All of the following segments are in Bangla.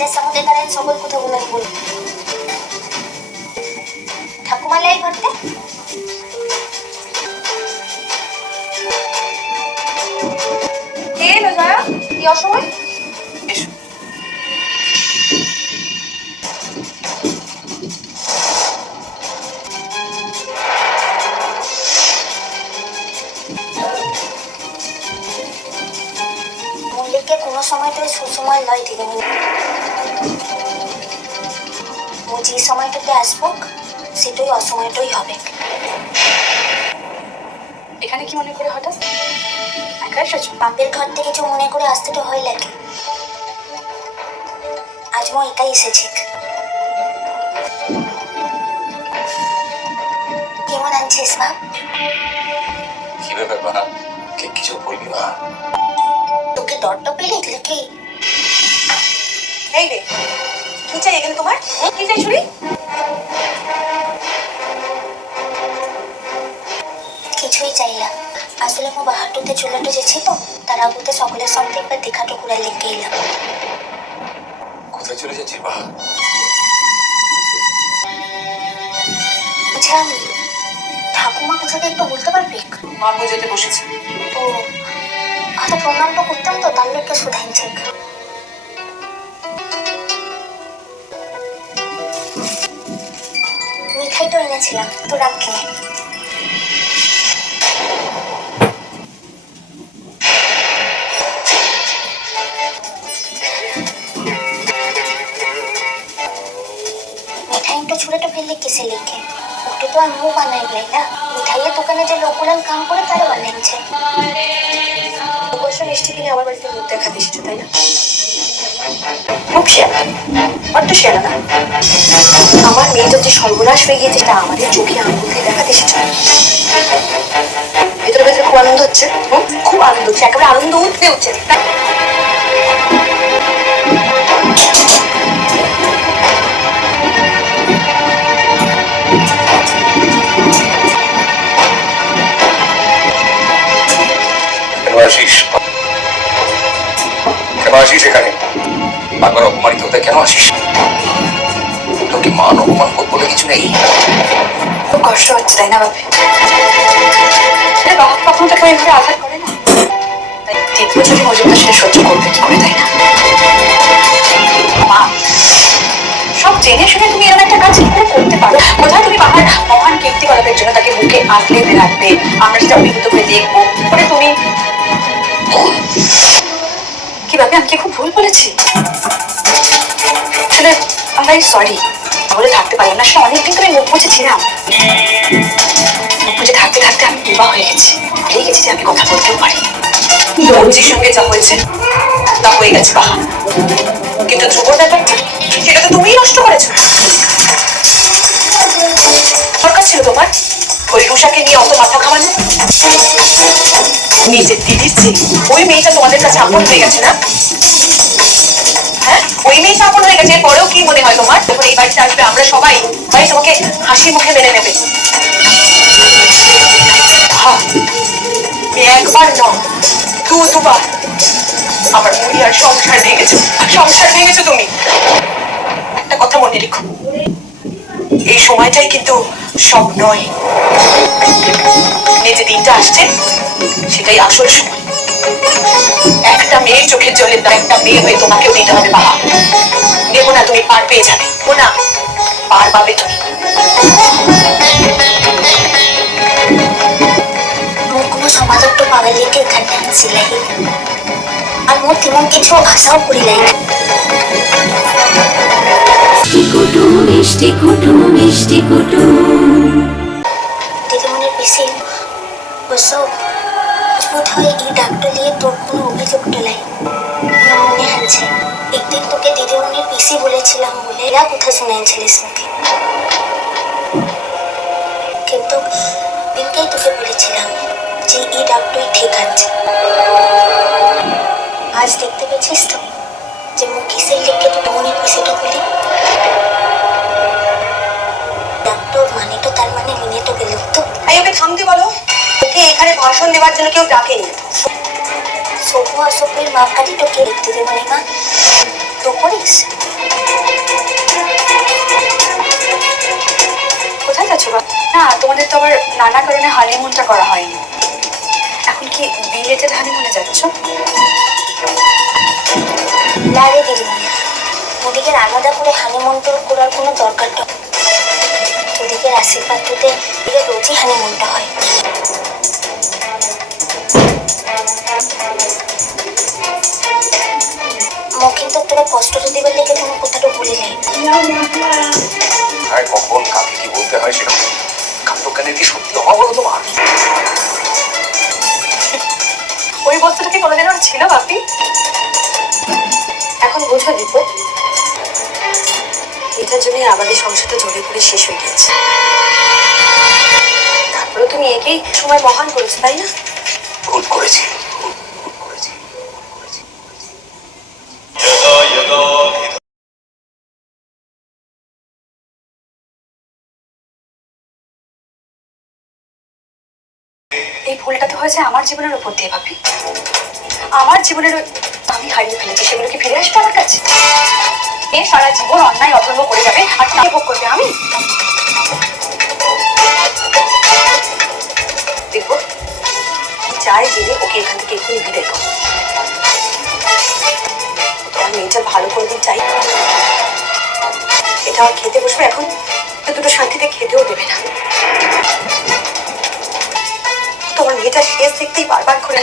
রাজ্যের সমুদ্রে কারেন সকল কথাগুলো বল ঠাকুমালাই ঘরতে কে এলো জয়া? কি অসময়? এসো। মল্লিককে কোনো সময়টাই সুসময় লয় দিদিমণি। ও যে সময়টাতে আসবো সেটাই অসময়টাই হবে। এখানে কি মনে করে হঠাৎ একা এসেছো? বাপের ঘর থেকে কিছু মনে করে আসতে তো হয় লাগে। আজ মো একাই এসেছি। কেমন আছিস বাপ? কি ব্যাপার মা? কে কিছু বলবি মা? তোকে ডরটা পেলে কি? এই রে, কি চাই এখানে তোমার? কি চাই শুনি? কিছুই চাইলাম। আসলে মো বাহাটুতে চুলাটা যে ছিল তার আগুতে সকলের সঙ্গে একবার দেখাটো করে লেগে এলাম। কোথায় চলে যাচ্ছিস মা? আচ্ছা ঠাকুমা কোথাকে একটু বলতে পারবে? মা পুজোতে বসেছে। ও হয়তো প্রণামটা করতাম তো তার লোককে শুধাইছে। মিঠাইটা এনেছিলাম তো রাখি। মিঠাইটা ছুড়েটা ফেললে কিসে লিখে? ওটা তো আর মুখ বানাই না। মিঠাইয়ের দোকানে যে লোকগুলো কাম করে তারা বানাইছে। অবশ্য মিষ্টি কিনে আমার বাড়িতে মুখ দেখাতে এসেছো তাই না? খুব শেয়ানা, বড্ড শেয়ানা না? আমার মেয়েটার যে সর্বনাশ হয়ে গিয়েছে তা আমাদের চোখে আঙুল দিয়ে দেখাতে এসেছো। ভেতরে ভেতরে খুব আনন্দ হচ্ছে। খুব আনন্দ হচ্ছে, একেবারে আনন্দ উঠতে হচ্ছে। কেন আসিস এখানে? বারবার অপমানিত হতে কেন আসিস? তোর কি মান অপমান বোধ বলে কিছু নেই? খুব কষ্ট হচ্ছে তাই না বাপে? বাপ কখনো তাকে এভাবে আঘাত করে না। তাই দ্বিতীয় যদি মজুমদার সে সহ্য করবে কি করে তাই না? মা, সব জেনে শুনে তুমি এরকম একটা কাজ কি করে করতে পারো? কোথায় তুমি বাবার মহান কীর্তিকলাপের জন্য তাকে বুকে আগলে রাখবে, আমরা সেটা অভিভূত হয়ে দেখবো করে তুমি কি ভাবে? আমি কি খুব ভুল বলেছি? আসলে আমরা সরি তাহলে থাকতে পারলাম না। আসলে অনেকদিন ধরে মুখ বুঝেছিলাম। মুখ বুঝে থাকতে থাকতে আমি বিবাহ হয়ে গেছি, ভুলে গেছি যে আমি কথা বলতেও পারি। রঞ্জির সঙ্গে যা হয়েছে তা হয়ে গেছে বাহা, কিন্তু ধ্রুবর ব্যাপারটা সেটা তো তুমিই নষ্ট করেছো। দরকার ছিল তোমার ওই রুষাকে নিয়ে অত মাথা ঘামানো? নিজের দিদির চেয়ে ওই মেয়েটা তোমাদের কাছে আপন হয়ে গেছে না? হ্যাঁ, ওই মেয়েটা আপন হয়ে গেছে। এরপরেও কি মনে হয় তোমার যখন এই বাড়িতে আসবে আমরা সবাই ভাই তোমাকে হাসি মুখে মেনে নেবে? একবার নয়, দুবার আমার মহিলার সংসার ভেঙেছো। সংসার ভেঙেছো তুমি। একটা কথা মনে রেখো, এই সময়টাই কিন্তু সব নয়। যে দিনটা আসছে সেটাই আসল সময়। একটা মেয়ের চোখের জলের দাম একটা মেয়ে হয়ে তোমাকেও দিতে হবে বাবা। দেবো না, তুমি পার পেয়ে যাবে। ও না, পার পাবে তুমি। কোনো সমাজের তো পাগলিকে এখানে আনছিলাই আর মোর তেমন কিছু আশাও করি নাই। দিদিমণির পিসি বসো বোধহয় এই ডাক্তার নিয়ে তোর কোনো অভিযোগ তোলাই মনে আছে। একদিন তোকে দিদিমণির পিসি বলেছিলাম বলে এরা কোথায় শুনেছিলিস নাকি? কিন্তু দিনকেই তোকে বলেছিলাম যে এই ডাক্তারই ঠিক আছে। আজ দেখতে পেয়েছিস তো যে মুখ কিসের লিখে দিদিমণির পিসিটা বলি। ডাক্তার মানে তো তার মানে মিনে তো গেল তো। ওকে থামতে বলো। ওকে এখানে ভাষণ দেওয়ার জন্য কেউ ডাকেনি। সবু অসবের মাপকাঠি তো কে লিখতে দেবো না মা তো করিস। এবার নানা কারণে হানিমুনটা করা হয়নি। এখন কি বিলেটেড হানিমুনে যাচ্ছ? না রে দিদিমণি, ওদিকে আলাদা করে হানিমুন তো করার কোনো দরকারটা নেই। ওদিকের আশীর্বাদ তোতে এদিকে রোজই হানিমুনটা হয়। মুখ কিন্তু তোরা কষ্টটা দিবার লেগে কোনো কথাটা বলি নাই। আর কখন কাকে কি বলতে হয় সেটা কাণ্ডজ্ঞানের কি সত্যি অভাব হলো তোমার? ওই বস্তুটা কি কোনোদিন ওর ছিল বাপি? এখন বোঝো দীপ, এটার জন্য আমাদের সংসারটা জড়িয়ে পড়ে শেষ হয়ে গেছে। তারপরে তুমি একেই সময় মহান করেছো, তাই না? ভুল করেছি, ভুল করেছি। এই ভুলটা তো হয়েছে আমার জীবনের উপর দিয়ে ভাবি। আমার জীবনের আমি হারিয়ে ফেলেছি, সেগুলো কি ফিরে আসবে আমার কাছে? এ সারা জীবন অন্যায় অধর্ম করে যাবে আর তা ভোগ করবে আমি? দেখবো চাই গেলে ওকে এখান থেকে এক্ষুনি বিদায় করো। তোমার মেয়েটা ভালো করে দিন চাই। এটা আর খেতে বসবে এখন তো দুটো শান্তিতে খেতেও দেবে না। তোমার মেয়েটা শেষ দেখতেই বারবার করে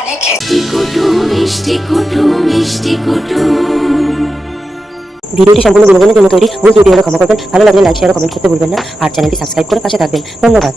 অনেক ভিডিওটি সম্পূর্ণ বিনোদনের জন্য তৈরি, ভুল ত্রুটি হলে ক্ষমা করবেন। ভালো লাগলে লাইক শেয়ার ও কমেন্ট করতে ভুলবেন না। আর চ্যানেলটি সাবস্ক্রাইব করে পাশে থাকবেন। ধন্যবাদ।